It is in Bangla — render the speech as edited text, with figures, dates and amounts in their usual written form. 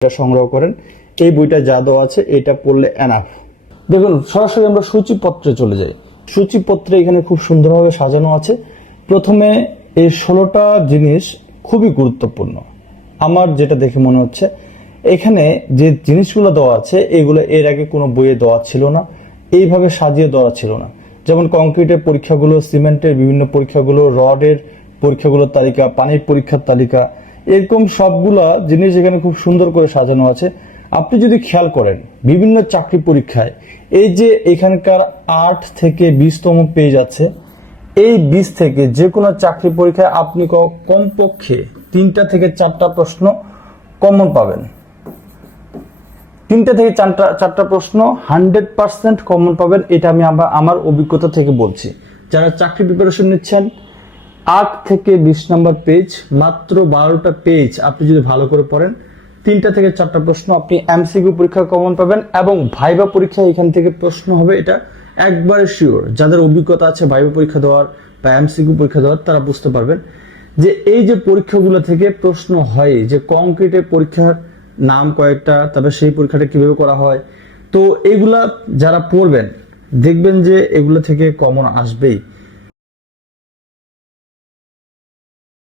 এটা সংগ্রহ করেন। এই বইটা যা দেওয়া আছে এটা পড়লে এনাফ। দেখুন, সরাসরি আমরা সূচিপত্রে চলে যাই। সূচিপত্রে এখানে খুব সুন্দরভাবে সাজানো আছে। প্রথমে এই 16টা জিনিস খুবই গুরুত্বপূর্ণ আমার যেটা দেখে মনে হচ্ছে। এখানে যে জিনিসগুলো দেওয়া আছে এগুলো এর আগে কোনো বইয়ে দেওয়া ছিল না, এইভাবে সাজিয়ে দেওয়া ছিল না। যেমন কংক্রিটের পরীক্ষাগুলো, সিমেন্টের বিভিন্ন পরীক্ষাগুলো, রডের পরীক্ষাগুলোর তালিকা, পানির পরীক্ষার তালিকা, এরকম সবগুলা জিনিস এখানে খুব সুন্দর করে সাজানো আছে। আপনি যদি খেয়াল করেন বিভিন্ন চাকরি পরীক্ষায় এই যে এখানকার 8 থেকে 20তম পেজ আছে, এই 20 থেকে যে কোনো চাকরি পরীক্ষায় আপনি কমপক্ষে 3টা থেকে 4টা প্রশ্ন কমন পাবেন। 3টা থেকে 4টা প্রশ্ন 100% কমন পাবেন। এটা আমি আমার অভিজ্ঞতা থেকে বলছি। যারা চাকরি প্রিপারেশন নিচ্ছেন, 8 থেকে 20 নম্বর পেজ, মাত্র 12টা পেজ আপনি যদি ভালো করে পড়েন, 3টা থেকে 4টা প্রশ্ন আপনি এমসিকিউ পরীক্ষা কমন পাবেন এবং ভাইবা পরীক্ষা এখান থেকে প্রশ্ন হবে, এটা একবারে শিওর। যাদের অভিজ্ঞতা আছে ভাইবা পরীক্ষা দেওয়ার বা এমসিকিউ পরীক্ষা দেওয়ার, তারা বুঝতে পারবেন যে এই যে পরীক্ষাগুলো থেকে প্রশ্ন হয়, যে কংক্রিটের পরীক্ষার নাম কয়েকটা, তবে সেই পরীক্ষাটা কিভাবে করা হয়, তো এগুলা যারা পড়বেন দেখবেন যে এগুলো থেকে কমন আসবেই।